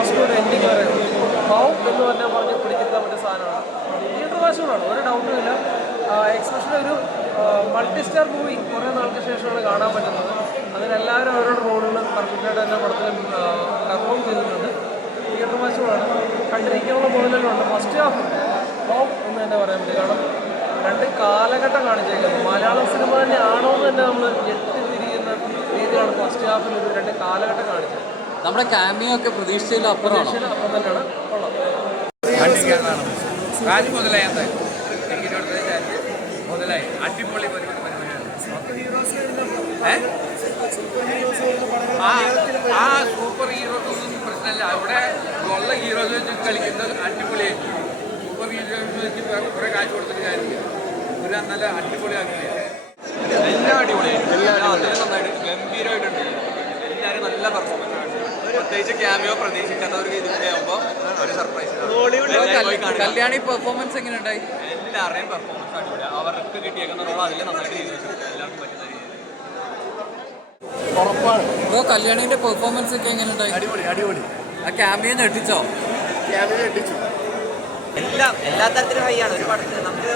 First തൊട്ട് ending വരെ how എന്ന് പറഞ്ഞാൽ പറഞ്ഞ് പിടിക്കുന്ന മറ്റേ സാധനമാണ്. തിയേറ്റർ വാശമാണ് ഒരു ഡൗട്ടും ഇല്ല. എക്സ്പെഷ്യലി ഒരു മൾട്ടി സ്റ്റാർ മൂവി കുറേ നാൾക്ക് ശേഷമാണ് കാണാൻ പറ്റുന്നത്. അതിലെല്ലാവരും അവരുടെ റോളുകൾ പെർഫെക്റ്റായിട്ട് തന്നെ പടത്തിലും പെർഫോം ചെയ്തിട്ടുണ്ട്. തിയേറ്റർ വാശമാണ് കണ്ടിരിക്കാനുള്ള മുതലുണ്ട് ഫസ്റ്റ് ഹാഫ് ഹൗ എന്ന് തന്നെ പറയാൻ പറ്റും. കാരണം രണ്ട് കാലഘട്ടം കാണിച്ചേക്കുന്നത്. മലയാളം സിനിമ തന്നെ ആണോ എന്ന് തന്നെ നമ്മൾ ഞെട്ടി തിരിയുന്ന രീതിയിലാണ് ഫസ്റ്റ് ഹാഫിൽ രണ്ട് കാലഘട്ടം കാണിച്ചത്. നമ്മുടെ ക്യാമിയോ ഒക്കെ പ്രതീക്ഷയിൽ അപ്പുറമാണോ? മുതലായി. അടിപൊളി ആ സൂപ്പർ ഹീറോസൊന്നും പ്രശ്നമില്ല. അവിടെ ഉള്ള ഹീറോസ് വെച്ച് കളിക്കുന്നത് അടിപൊളിയായിട്ട് സൂപ്പർ ഹീറോസ് വെച്ച് കുറെ കാശ് കൊടുത്തിട്ട് കാര്യമില്ല. ഒരു നല്ല അടിപൊളിയാക്കില്ല എല്ലാം അടിപൊളിയായിട്ട് എല്ലാം നന്നായിട്ട്. ഗംഭീരമായിട്ടുണ്ട്. എല്ലാവരും നല്ല പെർഫോമൻസ് പ്രത്യേകിച്ച് ക്യാമിയോ പ്രതീക്ഷിക്കാത്തവർക്ക് ഇതിലൂടെ ആകുമ്പോൾ ഒരു സർപ്രൈസ് കല്യാണി പെർഫോമൻസ് എങ്ങനെയുണ്ടായി? എല്ലാവരുടെയും പെർഫോമൻസ് അടിപൊളി അവർക്ക് കിട്ടിയേക്കുന്ന റോൾ അതിൽ നന്നായിട്ട് ചെയ്തു എല്ലാവർക്കും പറ്റുന്ന രീതിയിൽ. കല്യാണിന്റെ പെർഫോമൻസ് ഒക്കെ എങ്ങനെയുണ്ടായി? അടിപൊളി അടിപൊളി. ആ ക്യാമിയോ ഞെട്ടിച്ചോ ക്യാമിയോ അടിച്ചു എല്ലാം എല്ലാ തരത്തിലും ഹൈയാണ് ഒരു പടത്തിന് നമുക്ക്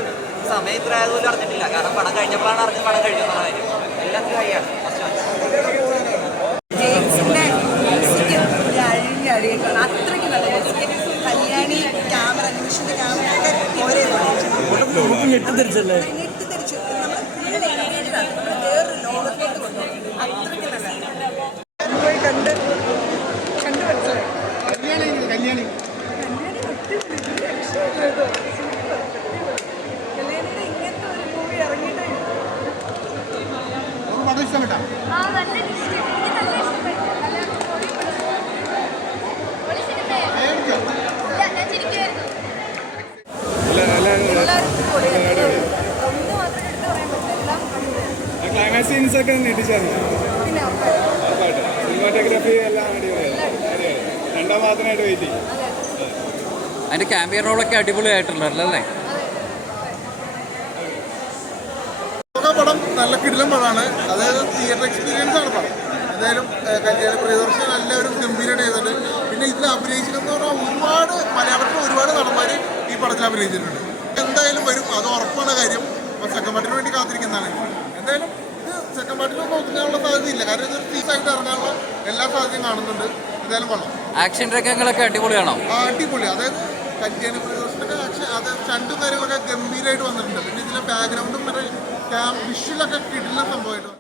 സമയം ഇത്ര ആയതുപോലും അറിഞ്ഞിട്ടില്ല കാരണം പടം കഴിഞ്ഞപ്പോഴാണ് അറിഞ്ഞത് പടം കഴിഞ്ഞു എന്നുള്ള കാര്യം. എല്ലാത്തിലും ഹൈയാണ് ഫസ്റ്റ് നമുക്ക് പടം ഇഷ്ടപ്പെട്ടാ ആ നല്ല ഇഷ്ടം ഒക്കെ പിന്നെ സിനിമാറ്റോഗ്രാഫി എല്ലാം അടിപൊളിയാണ് രണ്ടാം ഭാഗത്തിനായിട്ട് വെയിറ്റ് ചെയ്യും. അതിന്റെ ക്യാമറ റോളൊക്കെ അടിപൊളിയായിട്ടുണ്ടല്ലോ അല്ലേ? പടം നല്ല കിടിലം പടമാണ്. അതായത് തിയേറ്റർ എക്സ്പീരിയൻസ് ആണ് പടം. എന്തായാലും കല്യാണ പ്രിയദർശൻ എല്ലാവരും ഗംഭീരമായിട്ട് ചെയ്തിട്ടുണ്ട്. പിന്നെ ഇതിൽ അഭിനയിച്ചിരുന്ന ഒരുപാട് മലയാളത്തിൽ ഒരുപാട് നടന്മാർ ഈ പടത്തിൽ അഭിനയിച്ചിട്ടുണ്ട്. എന്തായാലും വരും. അത് ഉറപ്പാണ് കാര്യം. അപ്പോൾ സെക്കൻഡ് പാർട്ടിന് വേണ്ടി കാത്തിരിക്കുന്നതാണ്. എന്തായാലും സെക്കൻഡ് പാർട്ടിന് നോക്കാനുള്ള സാധ്യതയില്ല. കാരണം ഇതൊരു സീസായിട്ട് ഇറങ്ങാനുള്ള എല്ലാ സാധ്യതയും കാണുന്നുണ്ട്. എന്തായാലും കൊള്ളാം. ആക്ഷൻ രംഗങ്ങളൊക്കെ അടിപൊളിയാണോ? അടിപൊളി. അതായത് കല്യാണി പ്രിയദർശനൊക്കെ ആക്ഷൻ അത് രണ്ടും കാര്യങ്ങളൊക്കെ ഗംഭീരമായിട്ട് വന്നിട്ടുണ്ട്. പിന്നെ ഇതിലെ ബാക്ക്ഗ്രൗണ്ടും മറ്റേ ക്യാം വിഷ്വലൊക്കെ കിടില സംഭവമായിട്ട്